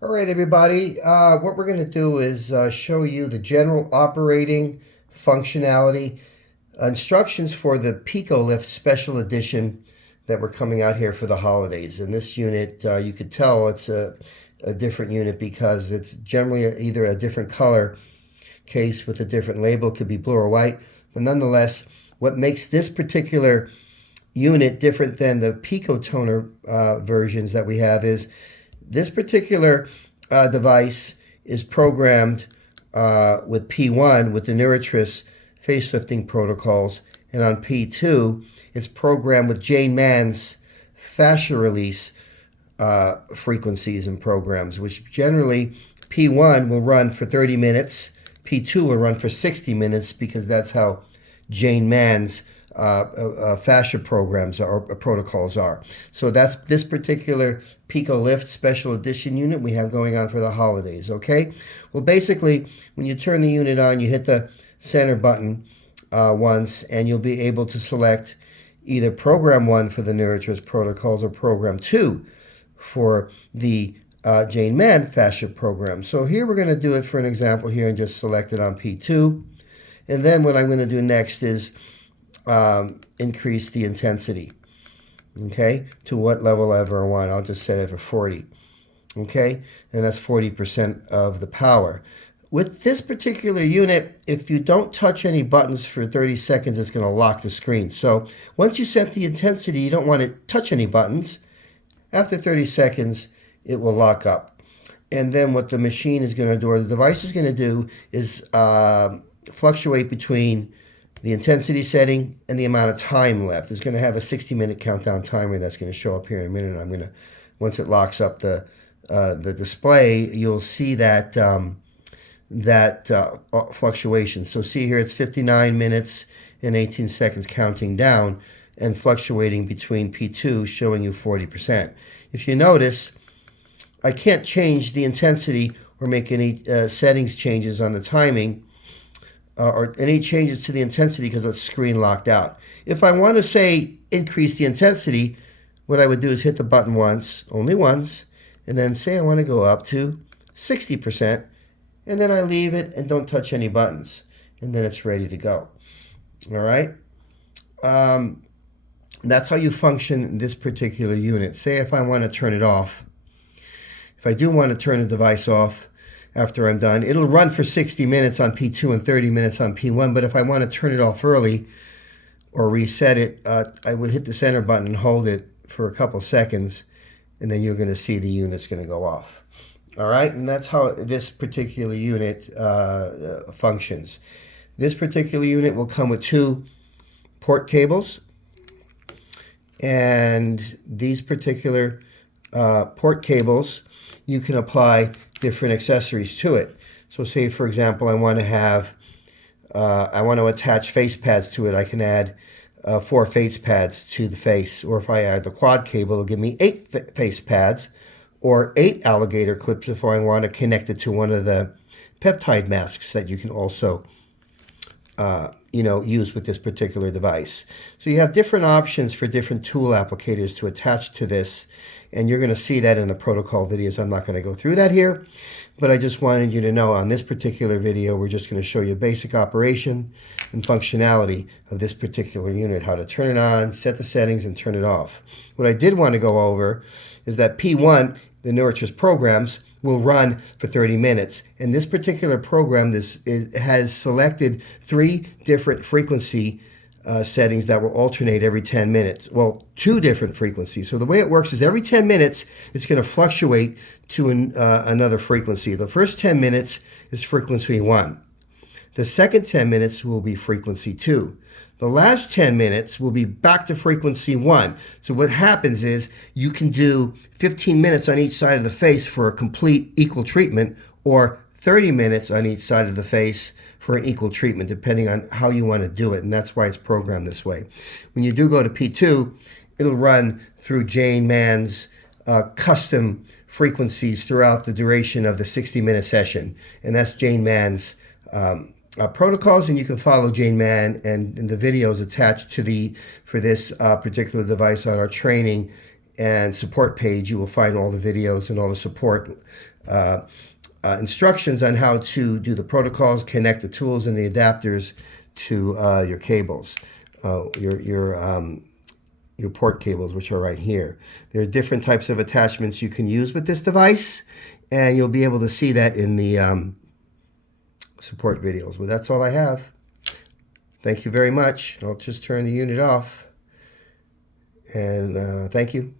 All right, everybody. What we're going to do is show you the general operating functionality instructions for the PicoLift Special Edition that we're coming out here for the holidays. In this unit, you could tell it's a different unit because it's generally either a different color case with a different label. It could be blue or white. But nonetheless, what makes this particular unit different than the Pico toner versions that we have is this particular device is programmed with P1 with the Neurotriss facelifting protocols, and on P2 it's programmed with Jane Mann's fascia release frequencies and programs, which generally P1 will run for 30 minutes, P2 will run for 60 minutes because that's how Jane Mann's fascia programs or protocols are. So that's this particular PicoLift Special Edition unit we have going on for the holidays, okay? Well, basically, when you turn the unit on, you hit the center button once, and you'll be able to select either Program 1 for the Neurotriss protocols or Program 2 for the Jane Mann fascia program. So here we're going to do it for an example here and just select it on P2. And then what I'm going to do next is increase the intensity, okay, to what level ever I want. I'll just set it for 40, okay, and that's 40% of the power. With this particular unit, if you don't touch any buttons for 30 seconds, it's going to lock the screen. So once you set the intensity, you don't want to touch any buttons. After 30 seconds, it will lock up. And then what the machine is going to do, or the device is going to do, is fluctuate between the intensity setting and the amount of time left. It's going to have a 60-minute countdown timer that's going to show up here in a minute. I'm going to, once it locks up the display, you'll see that fluctuation. So see here, it's 59 minutes and 18 seconds counting down and fluctuating between P2, showing you 40%. If you notice, I can't change the intensity or make any settings changes on the timing or any changes to the intensity because it's screen locked out. If I want to say increase the intensity, what I would do is hit the button once, only once, and then say I want to go up to 60%, and then I leave it and don't touch any buttons, and then it's ready to go. All right? That's how you function this particular unit. Say if I want to turn it off, if I do want to turn the device off after I'm done, it'll run for 60 minutes on P2 and 30 minutes on P1, but if I want to turn it off early or reset it, I would hit the center button and hold it for a couple seconds, and then you're going to see the unit's going to go off. All right, and that's how this particular unit functions. This particular unit will come with 2 port cables, and these particular port cables, you can apply different accessories to it. So say, for example, I want to attach face pads to it. I can add 4 face pads to the face, or if I add the quad cable, it'll give me 8 face pads, or 8 alligator clips if I want to connect it to one of the peptide masks that you can also use with this particular device. So you have different options for different tool applicators to attach to this, and you're going to see that in the protocol videos. I'm not going to go through that here, but I just wanted you to know on this particular video, we're just going to show you basic operation and functionality of this particular unit, how to turn it on, set the settings, and turn it off. What I did want to go over is that P1, the Neurotriss programs, will run for 30 minutes. And this particular program has selected 3 different frequency settings that will alternate every 10 minutes. Well, 2 different frequencies. So the way it works is every 10 minutes, it's going to fluctuate to another frequency. The first 10 minutes is frequency 1. The second 10 minutes will be frequency 2. The last 10 minutes will be back to frequency 1. So what happens is you can do 15 minutes on each side of the face for a complete equal treatment, or 30 minutes on each side of the face for an equal treatment, depending on how you want to do it. And that's why it's programmed this way. When you do go to P2, it'll run through Jane Mann's custom frequencies throughout the duration of the 60-minute session. And that's Jane Mann's protocols, and you can follow Jane Mann and the videos attached to for this particular device on our training and support page, you will find all the videos and all the support instructions on how to do the protocols, connect the tools and the adapters to your cables, your port cables, which are right here. There are different types of attachments you can use with this device, and you'll be able to see that in the support videos. Well, that's all I have. Thank you very much. I'll just turn the unit off, and thank you.